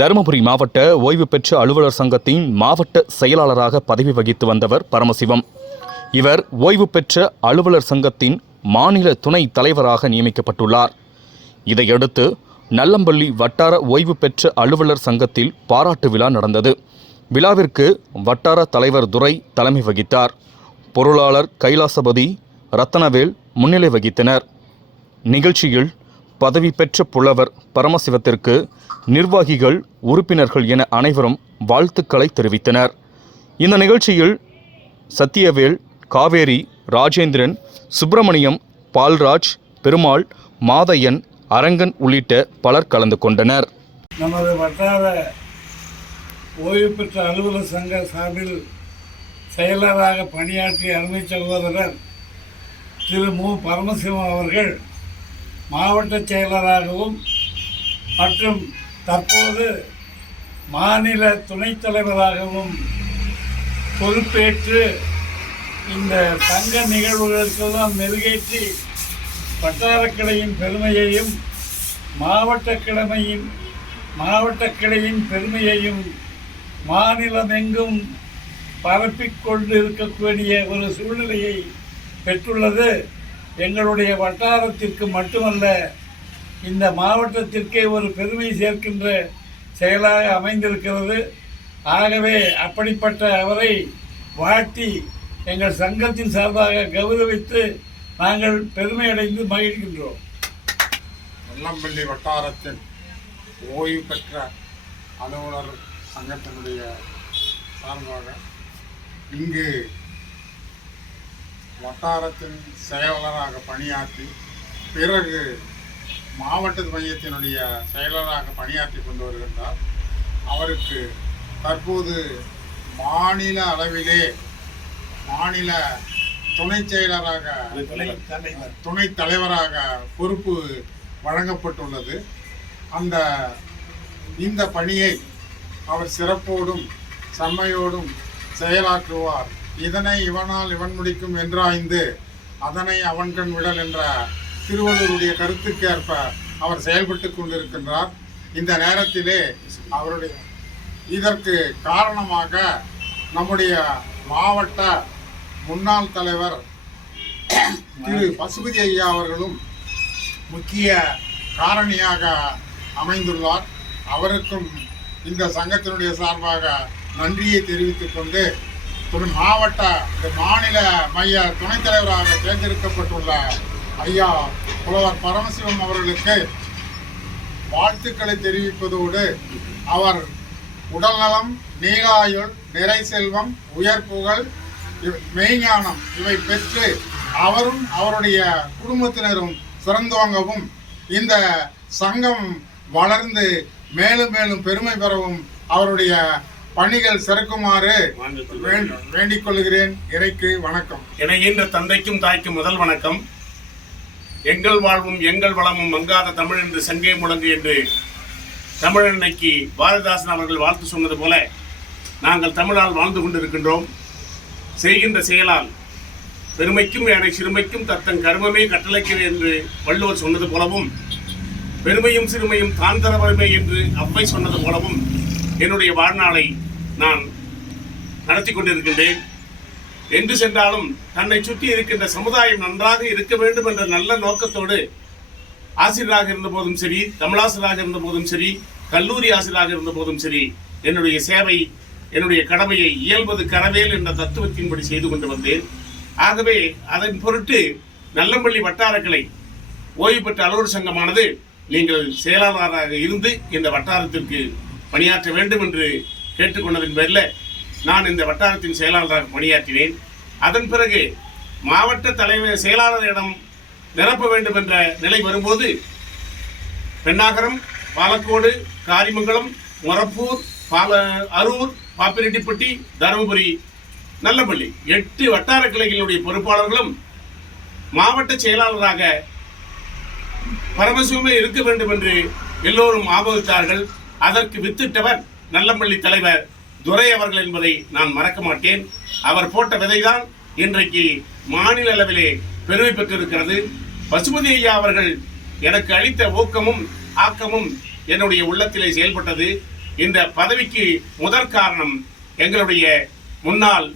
தருமபுரி மாவட்ட ஓய்வு பெற்ற அலுவலர் சங்கத்தின் மாவட்ட செயலாளராக பதவி வகித்து வந்தவர் பரமசிவம். இவர் ஓய்வு பெற்ற அலுவலர் சங்கத்தின் மாநில துணைத் தலைவராக நியமிக்கப்பட்டுள்ளார். இதையடுத்து நல்லம்பள்ளி வட்டார ஓய்வு பெற்ற அலுவலர் சங்கத்தில் பாராட்டு விழா நடந்தது. விழாவிற்கு வட்டார தலைவர் துரை தலைமை வகித்தார். பொருளாளர் கைலாசபதி ரத்தனவேல் முன்னிலை வகித்தனர். நிகழ்ச்சியில் பதவி பெற்ற புலவர் பரமசிவத்திற்கு நிர்வாகிகள் உறுப்பினர்கள் என அனைவரும் வாழ்த்துக்களை தெரிவித்தனர். இந்த நிகழ்ச்சியில் சத்தியவேல் காவேரி ராஜேந்திரன் சுப்பிரமணியம் பால்ராஜ் பெருமாள் மாதையன் அரங்கன் உள்ளிட்ட பலர் கலந்து கொண்டனர். நமது வட்டார ஓய்வு பெற்ற அலுவலர் சங்க சார்பில் செயலராக பணியாற்றிய அருமை சகோதரர் திரு மு. பரமசிவம் அவர்கள் மாவட்ட செயலராகவும் மற்றும் தற்போது மாநில துணைத் தலைவராகவும் பொறுப்பேற்று இந்த தங்க நிகழ்வுகளுக்கெல்லாம் மெருகேற்றி வட்டாரக்கிளையின் பெருமையையும் மாவட்ட கிழமையின் மாவட்ட கிளையின் பெருமையையும் மாநிலமெங்கும் பரப்பிக்கொண்டு இருக்கக்கூடிய ஒரு சூழ்நிலையை பெற்றுள்ளது. எங்களுடைய வட்டாரத்திற்கு மட்டுமல்ல இந்த மாவட்டத்திற்கே ஒரு பெருமை சேர்க்கின்ற செயலாக அமைந்திருக்கிறது. ஆகவே அப்படிப்பட்ட அவரை வாழ்த்தி எங்கள் சங்கத்தின் சார்பாக கௌரவித்து நாங்கள் பெருமையடைந்து மகிழ்கின்றோம். வெள்ளம்பள்ளி வட்டாரத்தில் ஓய்வு பெற்ற அலுவலர் சங்கத்தினுடைய சார்பாக இங்கு வட்டாரத்தின் செயலராக பணியாற்றி பிறகு மாவட்ட மையத்தினுடைய செயலராக பணியாற்றி கொண்டு வருகின்றார். அவருக்கு தற்போது மாநில அளவிலே மாநில துணை செயலராக துணைத் துணைத் தலைவராக பொறுப்பு வழங்கப்பட்டுள்ளது. அந்த இந்த பணியை அவர் சிறப்போடும் செம்மையோடும் செயலாற்றுவார். இதனை இவனால் இவன் முடிக்கும் என்றாய்ந்து அதனை அவன்கண் விடல் என்ற திருவள்ளுவருடைய கருத்துக்கு ஏற்ப அவர் செயல்பட்டு கொண்டிருக்கின்றார். இந்த நேரத்திலே அவருடைய இதற்கு காரணமாக நம்முடைய மாவட்ட முன்னாள் தலைவர் திரு பசுபதி ஐயா அவர்களும் முக்கிய காரணியாக அமைந்துள்ளார். அவருக்கும் இந்த சங்கத்தினுடைய சார்பாக நன்றியை தெரிவித்துக் கொண்டு மாவட்ட இந்த மாநில மைய துணைத் தலைவராக தேர்ந்தெடுக்கப்பட்டுள்ள ஐயா புலவர் பரமசிவம் அவர்களுக்கு வாழ்த்துக்களை தெரிவிப்பதோடு அவர் உடல்நலம் நீலாயுள் நிறை செல்வம் உயர் புகழ் இவ்- மெய்ஞானம் இவை பெற்று அவரும் அவருடைய குடும்பத்தினரும் சிறந்தோங்கவும் இந்த சங்கம் வளர்ந்து மேலும் மேலும் பெருமை பெறவும் அவருடைய பணிகள் சிறக்குமாறு வேண்- வேண்டிக் கொள்கிறேன் இறைக்கு வணக்கம். இணைகின்ற தந்தைக்கும் தாய்க்கும் முதல் வணக்கம். எங்கள் வாழ்வும் எங்கள் வளமும் மங்காத தமிழ் என்று சங்கே முழங்கு என்று தமிழன்னைக்கு பாரதிதாசன் அவர்கள் வாழ்த்து சொன்னது போல நாங்கள் தமிழால் வாழ்ந்து கொண்டிருக்கின்றோம். செய்கின்ற செயலால் பெருமைக்கும் யானை சிறுமைக்கும் தத்தன் கர்மமே கட்டளைக்கிறது என்று வள்ளுவர் சொன்னது போலவும் பெருமையும் சிறுமையும் தான் தர வறுமை என்று அவ்வை சொன்னது போலவும் என்னுடைய வாழ்நாளை நான் நடத்தி கொண்டிருக்கின்றேன். எங்கு சென்றாலும் தன்னை சுற்றி இருக்கின்ற சமுதாயம் நன்றாக இருக்க வேண்டும் என்ற நல்ல நோக்கத்தோடு ஆசிரியராக இருந்த போதும் சரி தமிழாசிரியராக இருந்த போதும் சரி கல்லூரி ஆசிரியராக இருந்த போதும் சரி என்னுடைய சேவை என்னுடைய கடமையை இயல்பது கரவேல் என்ற தத்துவத்தின்படி செய்து கொண்டு வந்தேன். ஆகவே அதன் பொருட்டு நல்லம்பள்ளி வட்டாரக்கலை ஓய்வு பெற்ற அலுவலர் சங்கமானது நீங்கள் செயலாளராக இருந்து இந்த வட்டாரத்திற்கு பணியாற்ற வேண்டும் என்று கேட்டுக்கொண்டதன் பேரில் நான் இந்த வட்டாரத்தின் செயலாளராக பணியாற்றினேன். அதன் பிறகு மாவட்ட தலைவர் செயலாளரிடம் நிரப்ப வேண்டும் என்ற நிலை வரும்போது பெண்ணாகரம் பாலக்கோடு காரிமங்கலம் மொரப்பூர் பால அரூர் பாப்பிரெட்டிப்பட்டி தருமபுரி நல்லபள்ளி எட்டு வட்டார கிளைகளுடைய பொறுப்பாளர்களும் மாவட்ட செயலாளராக பரமசிவமே இருக்க வேண்டும் என்று எல்லோரும் ஆபோதித்தார்கள் அதற்கு வித்திட்டவர் நல்லம்பள்ளி தலைவர் துரை அவர்கள் என்பதை நான் மறக்க மாட்டேன். அவர் போட்ட விதைதான் இன்றைக்கு மாநில அளவிலே பெருமை பெற்றிருக்கிறது. பசுபதி ஐயா அவர்கள் எனக்கு அளித்த ஊக்கமும் ஆக்கமும் என்னுடைய உள்ளத்திலே செயல்பட்டது. இந்த பதவிக்கு முதற் காரணம் எங்களுடைய முன்னாள்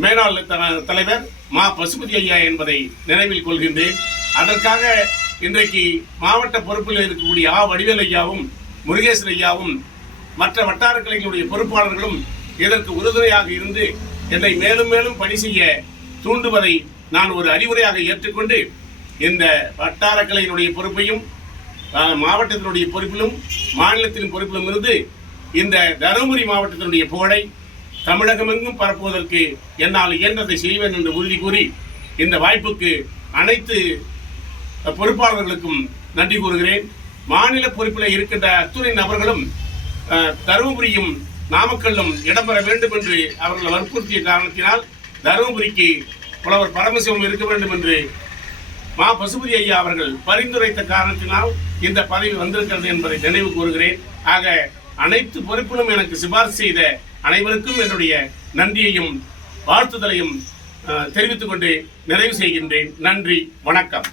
மேலாள் த- தலைவர் மா பசுபதி ஐயா என்பதை நினைவில் கொள்கின்றேன். அதற்காக இன்றைக்கு மாவட்ட பொறுப்பில் இருக்கக்கூடிய ஆ வடிவேல் ஐயாவும் முருகேசன் ஐயாவும் மற்ற வட்டார கிளைகளுடைய பொறுப்பாளர்களும் இதற்கு உறுதுணையாக இருந்து என்னை மேலும் மேலும் பணி செய்ய தூண்டுவதை நான் ஒரு அறிவுரையாக ஏற்றுக்கொண்டு இந்த வட்டார கிளையினுடைய பொறுப்பையும் மாவட்டத்தினுடைய பொறுப்பிலும் மாநிலத்தின் பொறுப்பிலும் இருந்து இந்த தருமபுரி மாவட்டத்தினுடைய புகழை தமிழகமெங்கும் பரப்புவதற்கு என்னால் இயன்றதை செய்வேன் என்று உறுதி கூறி இந்த வாய்ப்புக்கு அனைத்து பொறுப்பாளர்களுக்கும் நன்றி கூறுகிறேன். மாநில பொறுப்பில் இருக்கின்ற அத்துணை நபர்களும் தருமபுரியும் நாமக்கல்லும் இடம்பெற வேண்டும் என்று அவர்கள் வற்புறுத்திய காரணத்தினால் தருமபுரிக்கு புலவர் பரமசிவம் இருக்க வேண்டும் என்று மா பசுபதி ஐயா அவர்கள் பரிந்துரைத்த காரணத்தினால் இந்த பதவி வந்திருக்கிறது என்பதை நினைவு கூறுகிறேன். ஆக அனைத்து பொறுப்பிலும் எனக்கு சிபாரிசு செய்த அனைவருக்கும் என்னுடைய நன்றியையும் வாழ்த்துதலையும் தெரிவித்துக் கொண்டு நிறைவு செய்கின்றேன். நன்றி வணக்கம்.